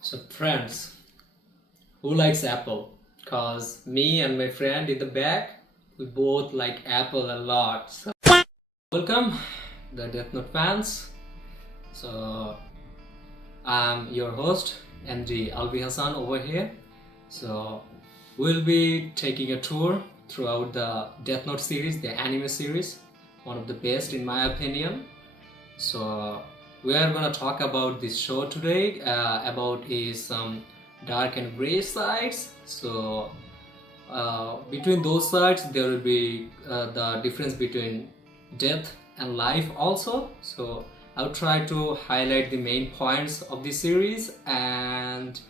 So friends, who likes apple? Cause me and my friend in the back, we both like apple a lot. So welcome the Death Note fans. So I'm your host MD Alvi Hassan over here. So we'll be taking a tour throughout the Death Note series, the anime series, one of the best in my opinion. So we are gonna talk about this show today, about his dark and gray sides. So between those sides, there will be the difference between death and life also. So I'll try to highlight the main points of the series, and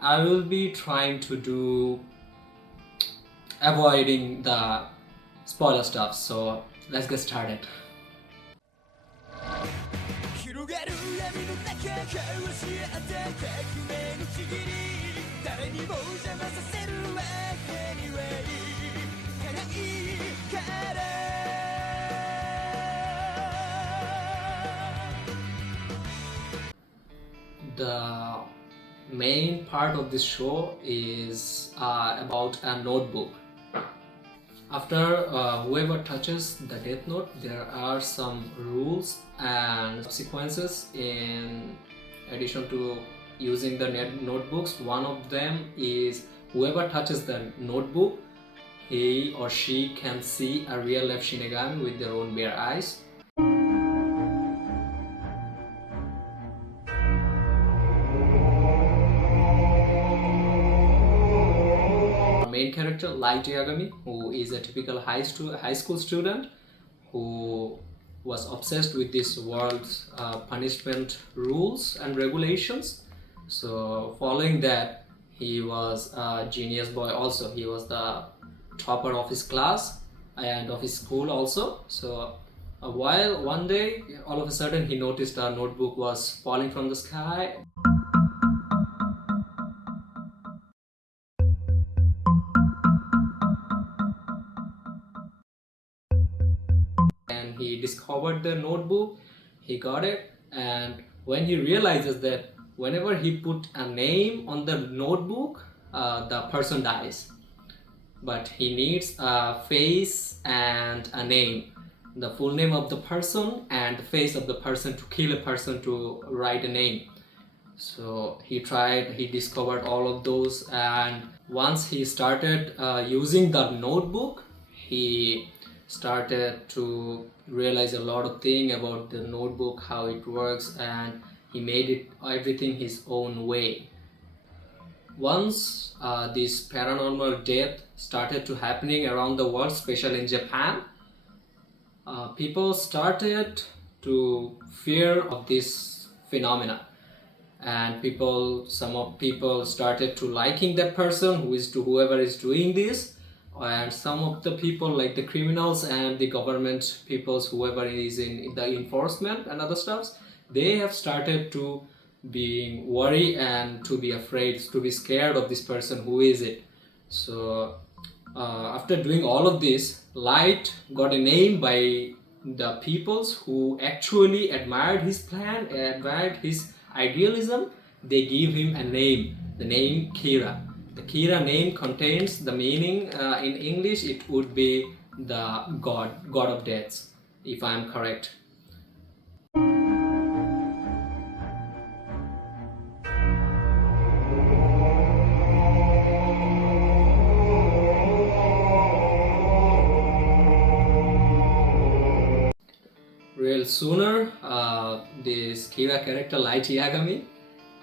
I will be trying to do avoiding the spoiler stuff. So let's get started. The main part of this show is about a notebook. After whoever touches the Death Note, there are some rules and consequences in addition to using the notebooks. One of them is whoever touches the notebook, he or she can see a real life Shinigami with their own bare eyes. Our main character, Light Yagami, who is a typical high school student who was obsessed with this world's punishment rules and regulations. So following that, he was a genius boy also. He was the topper of his class and of his school also. So while one day, all of a sudden, he noticed a notebook was falling from the sky. And he discovered the notebook, he got it, and when he realizes that whenever he put a name on the notebook, the person dies, but he needs a face and a name, the full name of the person and the face of the person to kill a person to write a name. So he tried, he discovered all of those, and once he started using the notebook, he started to realize a lot of things about the notebook, how it works, and he made it everything his own way. Once this paranormal death started to happening around the world, especially in Japan, people started to fear of this phenomena, and some of people started to liking that person whoever is doing this, and some of the people, like the criminals and the government peoples, whoever is in the enforcement and other stuffs, they have started to being worried and to be afraid, to be scared of this person, who is it. So after doing all of this, Light got a name by the peoples who actually admired his plan, admired his idealism. They give him a name, the name Kira. The Kira name contains the meaning, in English it would be the god of deaths, if I am correct. Real sooner, this Kira character, Light Yagami,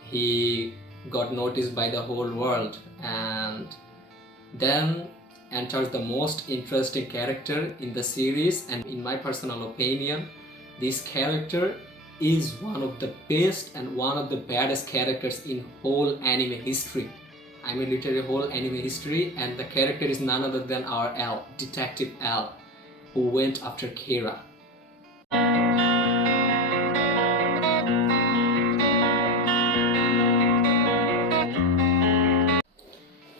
he got noticed by the whole world, and then enters the most interesting character in the series, and in my personal opinion, this character is one of the best and one of the baddest characters in whole anime history. I mean literally whole anime history, and the character is none other than our L, Detective L, who went after Kira.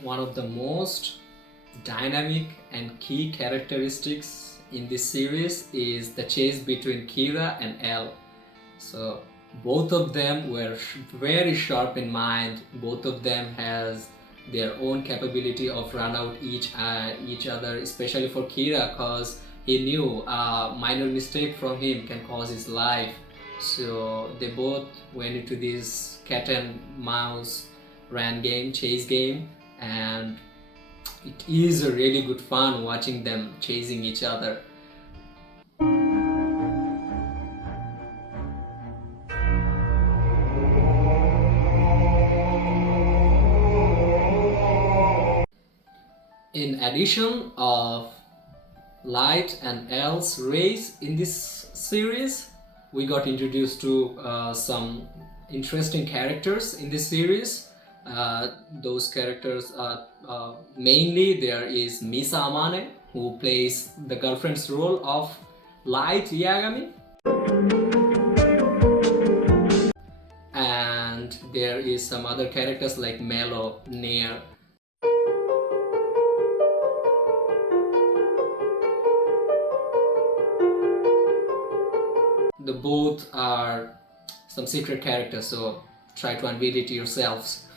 One of the most dynamic and key characteristics in this series is the chase between Kira and L. So Both of them were very sharp in mind. Both of them has their own capability of run out each other, especially for Kira, cause he knew a minor mistake from him can cause his life. So they both went into this cat and mouse ran game, chase game, and it is a really good fun watching them chasing each other. In addition of light and else rays in this series, we got introduced to some interesting characters in this series. Those characters are mainly there is Misa Amane, who plays the girlfriend's role of Light Yagami, and there is some other characters like Melo, Nair. The both are some secret characters, so try to unveil it yourselves.